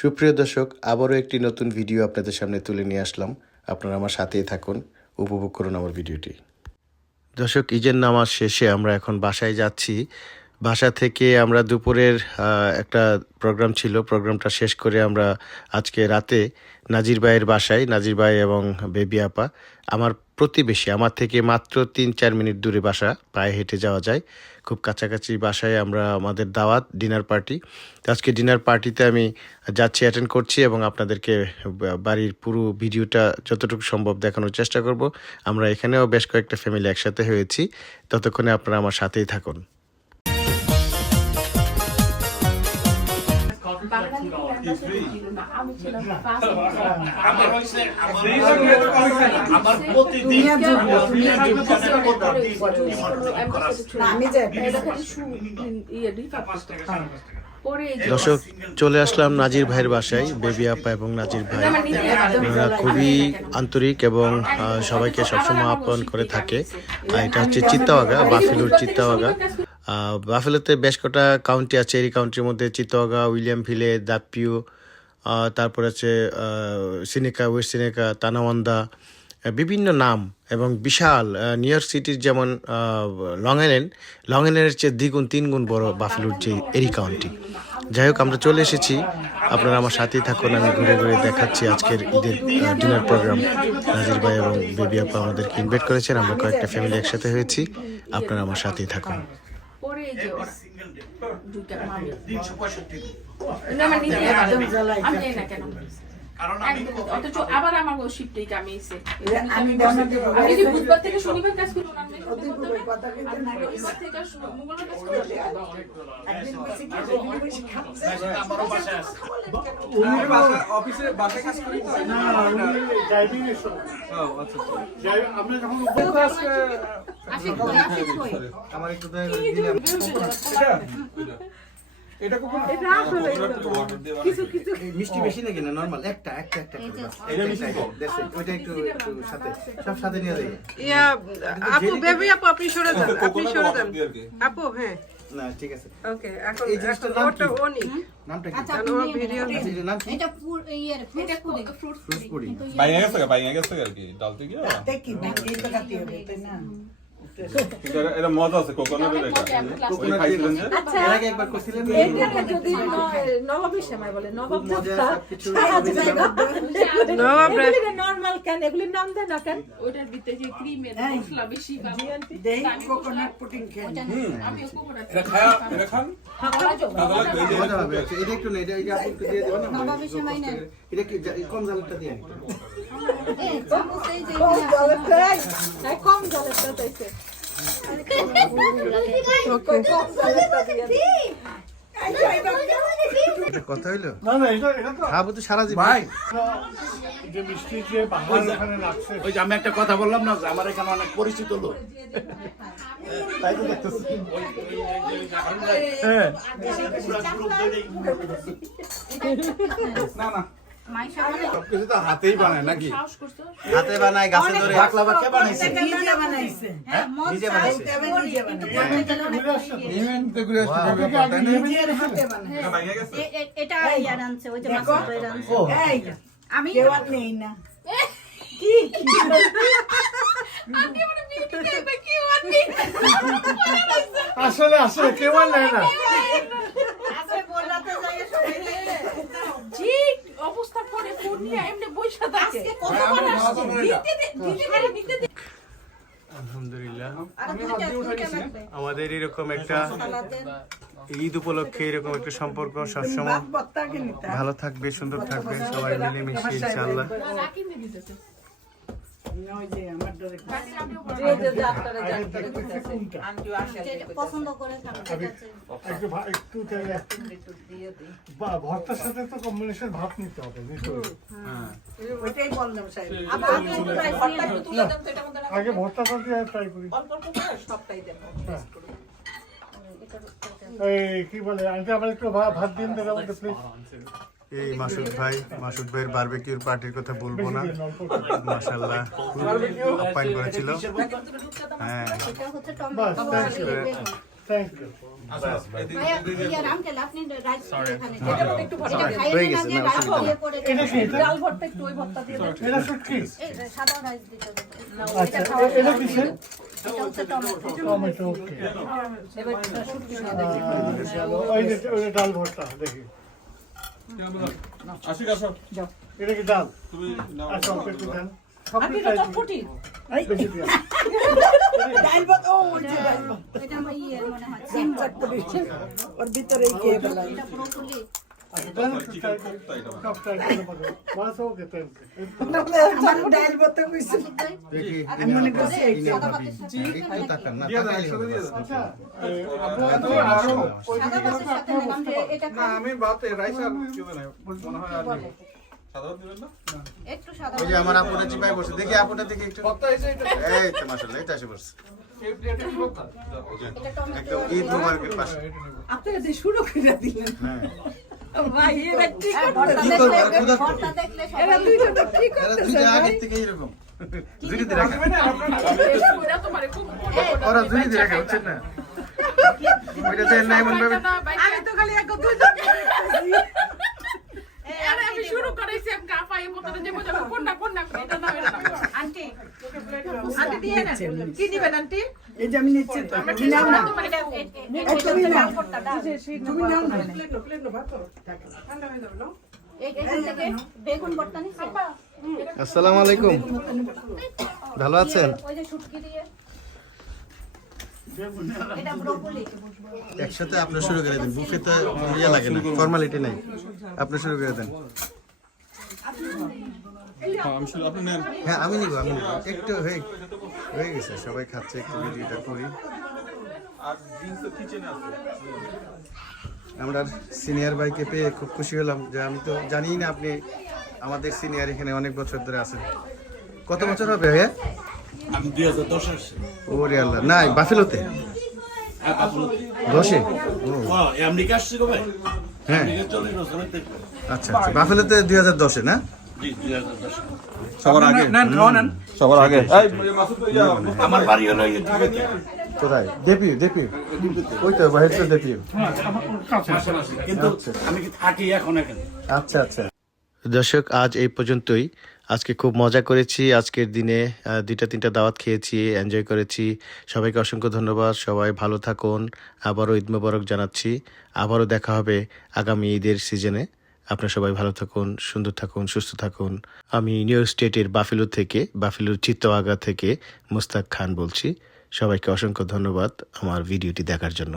সুপ্রিয় দর্শক, আবারও একটি নতুন ভিডিও আপনাদের সামনে তুলে নিয়ে আসলাম। আপনারা আমার সাথেই থাকুন, উপভোগ করুন আমার ভিডিওটি। দর্শক, ঈদের নামাজ শেষে আমরা এখন বাসায় যাচ্ছি। বাসা থেকে আমরা দুপুরের একটা প্রোগ্রাম ছিল। প্রোগ্রামটা শেষ করে আমরা আজকে রাতে নাজির ভাইয়ের বাসায়, নাজির ভাই এবং বেবি আপা। আমার প্রতিবেশী। আমার থেকে মাত্র তিন চার মিনিট দূরে বাসা, পায়ে হেঁটে যাওয়া যায়। খুব কাছাকাছি বাসায় আমরা আমাদের দাওয়াত ডিনার পার্টি আজকে ডিনার পার্টিতে আমি যাচ্ছি অ্যাটেন্ড করছি এবং আপনাদেরকে বাড়ির পুরো ভিডিওটা যতটুকু সম্ভব দেখানোর চেষ্টা করব। আমরা এখানেও বেশ কয়েকটা ফ্যামিলি একসাথে হয়েছি। ততক্ষণে আপনারা আমার সাথেই থাকুন। দর্শক চলে আসলাম নাজির ভাইয়ের বাসায় বেবি আপা এবং নাজির ভাই ওনারা খুবই আন্তরিক এবং সবাইকে সবসময় আপ্যায়ন করে থাকে এটা হচ্ছে চিত্তাওয়াগা বাফিলুর চিত্তাওয়াগা বাফেলোতে বেশ কটা কাউন্টি আছে। এই কাউন্টির মধ্যে চিত্তাওয়াগা উইলিয়াম ভিলে দাপিউ তারপর আছে সিনেকা, ওয়েস্ট সিনেকা, তানাওয়ান্দা বিভিন্ন নাম এবং বিশাল নিউ ইয়র্ক সিটির যেমন লং আইল্যান্ড লং আইল্যান্ডের চেয়ে দ্বিগুণ, তিনগুণ বড় বাফেলুর যে এরি কাউন্টি যাই হোক, আমরা চলে এসেছি। আপনারা আমার সাথেই থাকুন। আমি ঘুরে ঘুরে দেখাচ্ছি আজকের ঈদের ডিনার প্রোগ্রাম নাজির ভাই এবং বেবি আপা আমাদেরকে ইনভাইট করেছেন। আমরা কয়েকটা ফ্যামিলি একসাথে হয়েছি। আপনারা আমার সাথেই থাকুন। দুইটা তিনশো পঁয়ষট্টি দিন। না আমার নিজে আমি না কেন কারণ আমি অথচ আবার আমার ওই শিফটেই কামিয়েছে আমি আমি যদি বুধবার থেকে শনিবার কাজ করি ওনার মেয়ে করতে হবে আর রবিবার থেকে মঙ্গলবার কাজ করতে হবে একদিন বেশি খাচ্ছে একদিন বেশি খাচ্ছে। আমারও বাসায় আছে। উনি বাসা- অফিসে বাসায় কাজ করেন তো? না, উনি ড্রাইভিং এর সময়। ও, আচ্ছা। আমরা যখন উপরে তো আজকে আশিক কই আশিক কই আমার একটু দয়া করে দিলাম। এটা কখন কিছু কিছু মিষ্টি বেশি নাকি না? নরমাল একটা একটা একটা এটা মিষ্টি কম। ওইটা একটু একটু সাথে সব সাথে নিয়ে যাই ইয়া আপু বেবি আপু আপনি সরে যান আপনি সরে যান। আপু হ্যাঁ। না ঠিক আছে। ওকে এখন এই জিনিসটার এখন নাম ওটা কি? অনি নামটা কি? আচ্ছা, আপনি ভিডিও নেন। নাম কি? এটা পুর- ইয়ের fruits pudding। ফ্রুট পুডিং বাইরে গেছে বাইরে গেছে আর কি। ডালতে গিয়ে হবে তাই না? কিন্তু এটা- মজা আছে কোকোনাটের এটা ওই খাইছিলেন যে? আচ্ছা এর আগে একবার করছিলেন এটা যদি নবাবের সময় বলে নবাব নবাব রে- কেন? এগুলির নাম দেয় না কেন? ওইটার ভিতরে যে ক্রিমের মশলা বেশি বা দেই কোকোনাট পুডিং খেয়ে আমি কোমরা এটা খায়া এটা খান। ভালো লাগবে এই যে মজা হবে এটা একটু নেই এটা এটা আপনি দিয়ে দেবেন না? নবাবের নেন। এটা কি কম জালটা দিয়ে কম চাই এটা কথা হইল। না না এটা এটা তো খাব তো সারা জীবন। ভাই। যে মিষ্টি যে বাহার ওখানে লাগছে ওই যে আমি একটা কথা বললাম না যে আমার এখানে অনেক পরিচিত লোক। তাই তো দেখতেছি। না না। মাইশা মানে সবকিছু তো হাতেই বানায় নাকি? হাতে বানায় গাছে ধরে। বাকলাবা কে বানাইছে। নিজে বানাইছে। হ্যাঁ, নিজে বানাইছে। নিজে বানাইছে। ইভেন্ট তো? ঘুরে আসতে হবে নিজের হাতে বানাইছে বাইরে গেছে? এ- এ- এটা ইয়ার আনছে ওই যে মাসুদ ভাইয়ের আনছে আমি কেউ আর নেই না। আসলে আসলে কেউ আর নেয় না। অবস্থা করে ফোন নিয়ে এমনি বইসা থাকে। দিতে দে দিতে পারে দিতে আলহামদুলিল্লাহ। লাগবে আমাদের এরকম একটা ঈদ উপলক্ষে এরকম একটা সম্পর্ক সবসময় ভালো থাকবে সুন্দর থাকবে সবাই মিলে মিশে বা ভর্তার সাথে তো কম্বিনেশন ভাত নিতে হবে নিশ্চয়ই। ওইটাই বললাম আগে ভর্তাটা দিয়ে ট্রাই করি এই কি বলে আন্টি আমার একটু ভাত দিন দেবে আমাকে প্লিজ এই মাসুদ ভাই মাসুদ ভাইয়ের বারবিকিউর পার্টির কথা বলব না। মাশাআল্লাহ খুব আপ্যায়ন করেছিল। হ্যাঁ। হয়ে। আচ্ছা এ- এটা হচ্ছে টমেটো টমেটো ওকে ওই যে ওই ডাল ভর্তা দেখি আশিক আসো এটা কি ডাল তুমি নাও। আচ্ছা একটু দেন আপনি তো চটপটি বেশি ডাল ভাত ও এটা আমার ইয়ে মনে হয় সিম চটপটি ওর ভিতরে খেয়ে ফেলাই এটা ব্রোকলি আমার আমি মনে। আচ্ছা আপনারা তো আরও সাদা ভাতের সাথে নিলাম যে এটা না খান। আমি ভাতে রাইস আর কি বানাই মনে হয় আর নেই। সাদা ভাত দিবেন না একটু সাদা ওই যে আমার আপুটা চিপাই বসে দেখি আপুটা দেখি একটু এটা এই তো মাশাআল্লাহ এটা ঈদ মুবারকের পাশে আপনারা যে শুরু করে দিলেন হ্যাঁ তো রাখা। ওরা তোমারে খুব ওরা হচ্ছে না? ওইটা দেন না এমন ভাবে। আমি তো খালি এক দুই আমি শুরু করেছি আমি কাপা মতো যে মজা কোনটা কোনটা এটা না। আন্টি আন্টি দিয়ে না কি দিবেন আন্টি? এই যে আমি নিচ্ছি। তো নাও না। তুমি নাও নাও আসসালামু আলাইকুম। ভালো আছেন? ওই যে শুটকি দিয়ে। এটা ব্রোকলি একসাথে আপনি শুরু করে দেন। বুফে তো ইয়ে লাগে না ফর্মালিটি নাই। আপনি শুরু করে দেন। হ্যাঁ আমি হ্যাঁ আমি নিব আমি নিব। একটু হয়ে হয়ে গেছে সবাই খাচ্ছে একটু ভিডিওটা করি আর জিন্স কিচেনে আছে আমরা সিনিয়র ভাইকে পেয়ে খুব খুশি হলাম যে আমি তো জানি না আপনি আমাদের সিনিয়র এখানে অনেক বছর ধরে আছেন। কত বছর হবে ভাইয়া? আমি দুই হাজার দশ আসছি। ওরে আল্লাহ নাই বাফেলোতে? দশে? হ্যাঁ আমেরিকা আসছি কবে হ্যাঁ। আচ্ছা আচ্ছা বাফেলোতে দুই হাজার দশে না? দশ। সবার আগে। সবার আগে। আমার বাড়ি হলো এই দিকে কোথায়? দেপিউ দেপিউ। ওই তো বাহির তো দেপিউ। কিন্তু আমি থাকি এখন এখানে? আচ্ছা আচ্ছা। দর্শক আজ এই পর্যন্তই। আজকে খুব মজা করেছি। আজকের দিনে দুইটা তিনটা দাওয়াত খেয়েছি এনজয় করেছি। সবাইকে অসংখ্য ধন্যবাদ। সবাই ভালো থাকুন। আবারও ঈদ মোবারক জানাচ্ছি। আবারও দেখা হবে আগামী ঈদের সিজনে। আপনারা সবাই ভালো থাকুন সুন্দর থাকুন সুস্থ থাকুন। আমি নিউ ইয়র্ক স্টেটের বাফিলো থেকে বাফিলোর চিত্তওয়াগা থেকে মুস্তাক খান বলছি। সবাইকে অসংখ্য ধন্যবাদ আমার ভিডিওটি দেখার জন্য।